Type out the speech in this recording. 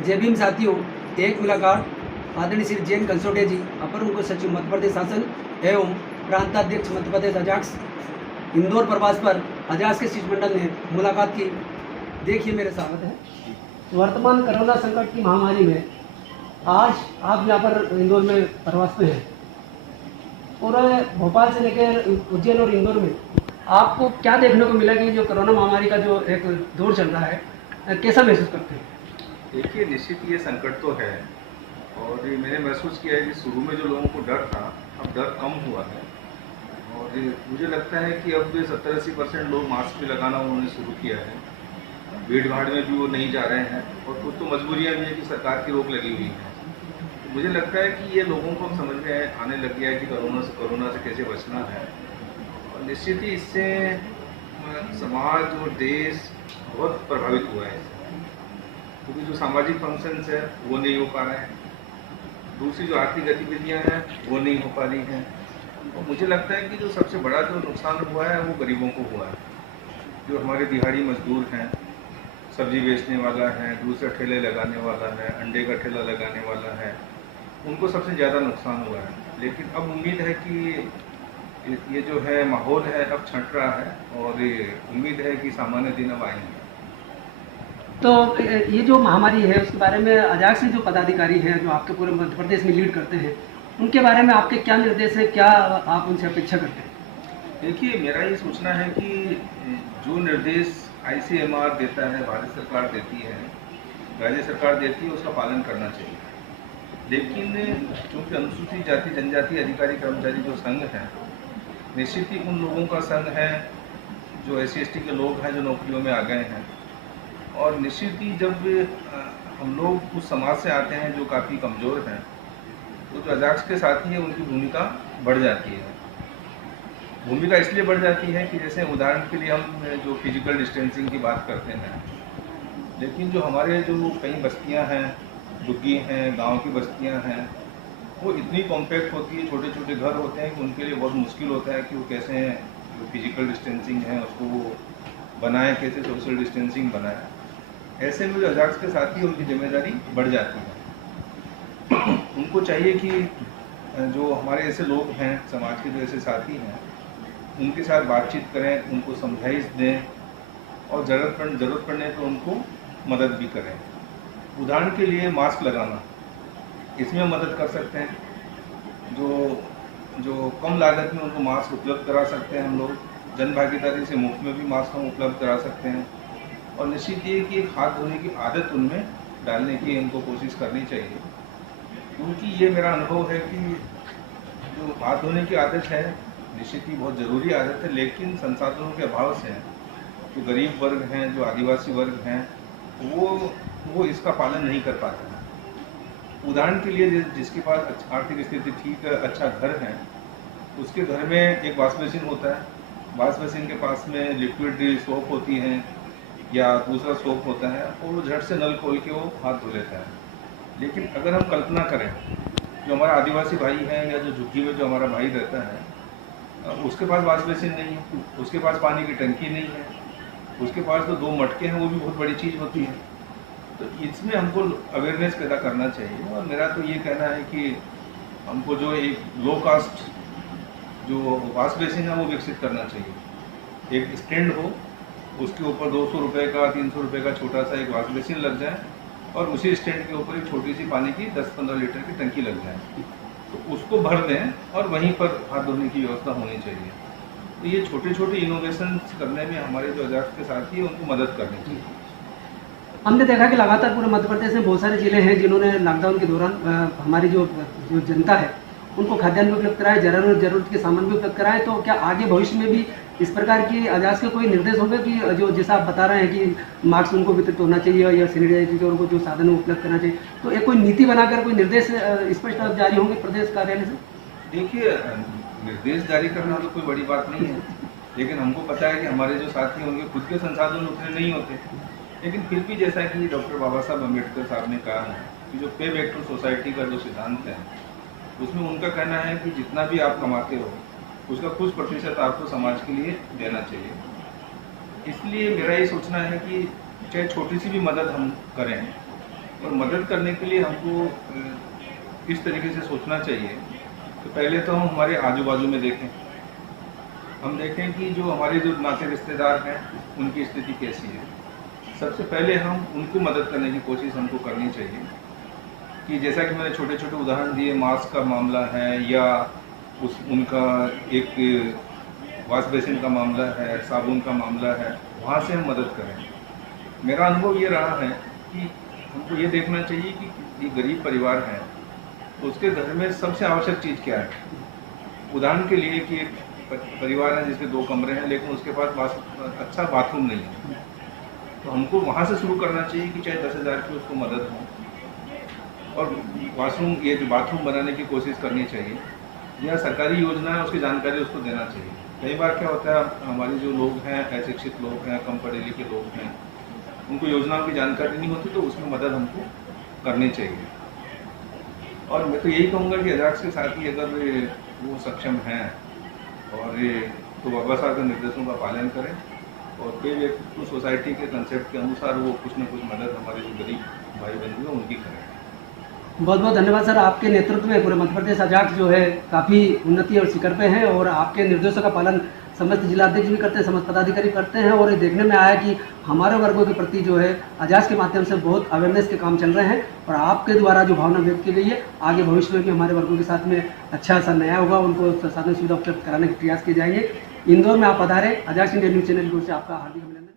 जय भीम साथियों, एक मुलाकात आदरणीय श्री जैन कंसोटे जी, अपर मुख्य सचिव मध्य प्रदेश शासन एवं प्रांताध्यक्ष मध्य प्रदेश अजाक्स इंदौर प्रवास पर अजाक्स के शिष्टमंडल ने मुलाकात की। देखिए मेरे साथ है। वर्तमान कोरोना संकट की महामारी में आज आप यहाँ पर इंदौर में प्रवास पे हैं। पूरे भोपाल से लेकर उज्जैन और इंदौर में आपको क्या देखने को मिला कि जो कोरोना महामारी का जो एक दौर चल रहा है, कैसा महसूस करते हैं? देखिए, निश्चित ये संकट तो है और ये मैंने महसूस किया है कि शुरू में जो लोगों को डर था, अब डर कम हुआ है और मुझे लगता है कि अब 70-80% लोग मास्क भी लगाना उन्होंने शुरू किया है। भीड़ भाड़ में भी वो नहीं जा रहे हैं और कुछ तो मजबूरियाँ भी है कि सरकार की रोक लगी हुई है। तो मुझे लगता है कि ये लोगों को समझ में आने लग गया है कि कोरोना से कैसे बचना है और निश्चित ही इससे समाज और देश बहुत प्रभावित हुआ है क्योंकि जो सामाजिक फंक्शंस है वो नहीं हो पा रहे हैं, दूसरी जो आर्थिक गतिविधियां हैं वो नहीं हो पा रही हैं और मुझे लगता है कि जो सबसे बड़ा जो नुकसान हुआ है वो गरीबों को हुआ है। जो हमारे दिहाड़ी मजदूर हैं, सब्जी बेचने वाला है, दूसरा ठेले लगाने वाला है, अंडे का ठेला लगाने वाला है, उनको सबसे ज़्यादा नुकसान हुआ है। लेकिन अब उम्मीद है कि ये जो है माहौल है अब छंट रहा है और उम्मीद है कि सामान्य दिन अब आएंगे। तो ये जो महामारी है उसके बारे में अजाक्स से जो पदाधिकारी हैं जो आपके पूरे मध्य प्रदेश में लीड करते हैं, उनके बारे में आपके क्या निर्देश है, क्या आप उनसे अपेक्षा करते हैं? देखिए, मेरा ये सोचना है कि जो निर्देश ICMR देता है, भारत सरकार देती है, राज्य सरकार देती है, उसका पालन करना चाहिए। लेकिन चूँकि अनुसूचित जाति जनजाति अधिकारी कर्मचारी जो संघ है, निश्चित ही उन लोगों का संघ है जो SC/ST के लोग हैं जो नौकरियों में आ गए हैं और निश्चित ही जब हम लोग उस समाज से आते हैं जो काफ़ी कमज़ोर हैं तो जो अजाक्स के साथी है उनकी भूमिका बढ़ जाती है। भूमिका इसलिए बढ़ जाती है कि जैसे उदाहरण के लिए हम जो फिजिकल डिस्टेंसिंग की बात करते हैं, लेकिन जो हमारे जो कई बस्तियां हैं, झुग्गी हैं, गांव की बस्तियां हैं, वो इतनी कॉम्पैक्ट होती है, छोटे छोटे घर होते हैं कि उनके लिए बहुत मुश्किल होता है कि वो कैसे जो फिजिकल डिस्टेंसिंग है उसको वो बनाएं, कैसे सोशल डिस्टेंसिंग बनाएं। ऐसे में जो अजाक्स के साथी उनकी जिम्मेदारी बढ़ जाती है। उनको चाहिए कि जो हमारे ऐसे लोग हैं समाज के जो ऐसे साथी हैं उनके साथ बातचीत करें, उनको समझाइश दें और ज़रूरत पड़ने पर उनको मदद भी करें। उदाहरण के लिए मास्क लगाना, इसमें मदद कर सकते हैं। जो कम लागत में उनको मास्क उपलब्ध करा सकते हैं हम लोग, जन भागीदारी से मुफ्त में भी मास्क हम उपलब्ध करा सकते हैं और निश्चित ये कि एक हाथ धोने की आदत उनमें डालने की उनको कोशिश करनी चाहिए, क्योंकि ये मेरा अनुभव है कि जो हाथ धोने की आदत है निश्चित ही बहुत ज़रूरी आदत है, लेकिन संसाधनों के अभाव से जो गरीब वर्ग हैं, जो आदिवासी वर्ग हैं, वो इसका पालन नहीं कर पाते हैं। उदाहरण के लिए जिसके पास आर्थिक स्थिति ठीक है, अच्छा घर है, उसके घर में एक वॉश बेसिन होता है, वॉश बेसिन के पास में लिक्विड सोप होती है या दूसरा सोप होता है और वो झट से नल खोल के वो हाथ धो लेता है। लेकिन अगर हम कल्पना करें जो हमारा आदिवासी भाई है या जो झुग्गी में जो हमारा भाई रहता है, उसके पास वॉश बेसिन नहीं है, उसके पास पानी की टंकी नहीं है, उसके पास तो 2 मटके हैं, वो भी बहुत बड़ी चीज़ होती है। तो इसमें हमको अवेयरनेस पैदा करना चाहिए और मेरा तो ये कहना है कि हमको जो एक लो कास्ट जो वॉश बेसिन है वो विकसित करना चाहिए। एक स्टैंड हो, उसके ऊपर 200 रुपये का 300 रुपये का छोटा सा एक वॉश बेसिन लग जाए और उसी स्टैंड के ऊपर एक छोटी सी पानी की 10-15 लीटर की टंकी लग जाए, तो उसको भर दें और वहीं पर हाथ धोने की व्यवस्था होनी चाहिए। तो ये छोटे छोटे इनोवेशन करने में हमारे जो अजाक्स के साथी हैं उनको मदद करनी चाहिए। हमने देखा कि लगातार पूरे मध्य प्रदेश में बहुत सारे जिले हैं जिन्होंने लॉकडाउन के दौरान हमारी जो जनता है उनको खाद्यान्न भी उपलब्ध कराए, जरूरत के सामान भी उपलब्ध कराए। तो क्या आगे भविष्य में भी इस प्रकार की अजाक्स के कोई निर्देश होंगे कि जो जैसा आप बता रहे हैं कि मास्क उनको वितरित होना चाहिए या सैनिटाइजर को जो साधन उपलब्ध करना चाहिए, तो एक कोई नीति बनाकर कोई निर्देश स्पष्ट जारी होंगे प्रदेश कार्यालय से? देखिए, निर्देश जारी करना तो कोई बड़ी बात नहीं है, लेकिन हमको पता है कि हमारे जो साथी होंगे खुद के संसाधन उतने नहीं होते, लेकिन फिर भी जैसा कि डॉक्टर बाबा साहब अम्बेडकर साहब ने कहा है कि जो पे बैक टू सोसाइटी का जो सिद्धांत है उसमें उनका कहना है कि जितना भी आप कमाते हो उसका कुछ प्रतिशत आपको समाज के लिए देना चाहिए। इसलिए मेरा ये सोचना है कि चाहे छोटी सी भी मदद हम करें और मदद करने के लिए हमको इस तरीके से सोचना चाहिए कि पहले तो हम हमारे आजू बाजू में देखें, हम देखें कि जो हमारे जो नाते रिश्तेदार हैं उनकी स्थिति कैसी है। सबसे पहले हम उनको मदद करने की कोशिश हमको करनी चाहिए कि जैसा कि मैंने छोटे छोटे उदाहरण दिए, मास्क का मामला है या उनका एक वॉश बेसिन का मामला है, साबुन का मामला है, वहाँ से हम मदद करें। मेरा अनुभव ये रहा है कि हमको ये देखना चाहिए कि ये गरीब परिवार है तो उसके घर में सबसे आवश्यक चीज़ क्या है। उदाहरण के लिए कि एक परिवार है जिसके 2 कमरे हैं लेकिन उसके पास अच्छा बाथरूम नहीं है, तो हमको वहाँ से शुरू करना चाहिए कि चाहे 10,000 की उसको मदद हो और वॉशरूम ये जो बाथरूम बनाने की कोशिश करनी चाहिए या सरकारी योजना है उसकी जानकारी उसको देना चाहिए। कई बार क्या होता है, हमारे जो लोग हैं, अशिक्षित लोग हैं, कम पढ़े लिखे लोग हैं, उनको योजनाओं की जानकारी नहीं होती, तो उसमें मदद हमको करनी चाहिए। और मैं तो यही कहूँगा कि अजाक्स के साथ ही अगर वो सक्षम हैं और तो बाबा साहब के निर्देशों का पालन करें और कोई व्यक्ति सोसाइटी के कंसेप्ट के अनुसार वो कुछ न कुछ मदद हमारे जो गरीब भाई बंधु हैं उनकी करें। बहुत बहुत धन्यवाद सर। आपके नेतृत्व में पूरे मध्य प्रदेश अजाक्स जो है काफ़ी उन्नति और शिखर पे है और आपके निर्देशों का पालन समस्त जिलाध्यक्ष भी करते हैं, समस्त पदाधिकारी करते हैं और ये देखने में आया कि हमारे वर्गों के प्रति जो है अजाक्स के माध्यम से बहुत अवेयरनेस के काम चल रहे हैं और आपके द्वारा जो भावना व्यक्त की गई है आगे भविष्य में भी हमारे वर्गों के साथ में अच्छा सा नया होगा, उनको साधन सुविधा उपलब्ध कराने के प्रयास किए जाएंगे। इंदौर में आप पधारे, अजाक्स इंडिया न्यूज़ चैनल की ओर से आपका हार्दिक अभिनंदन।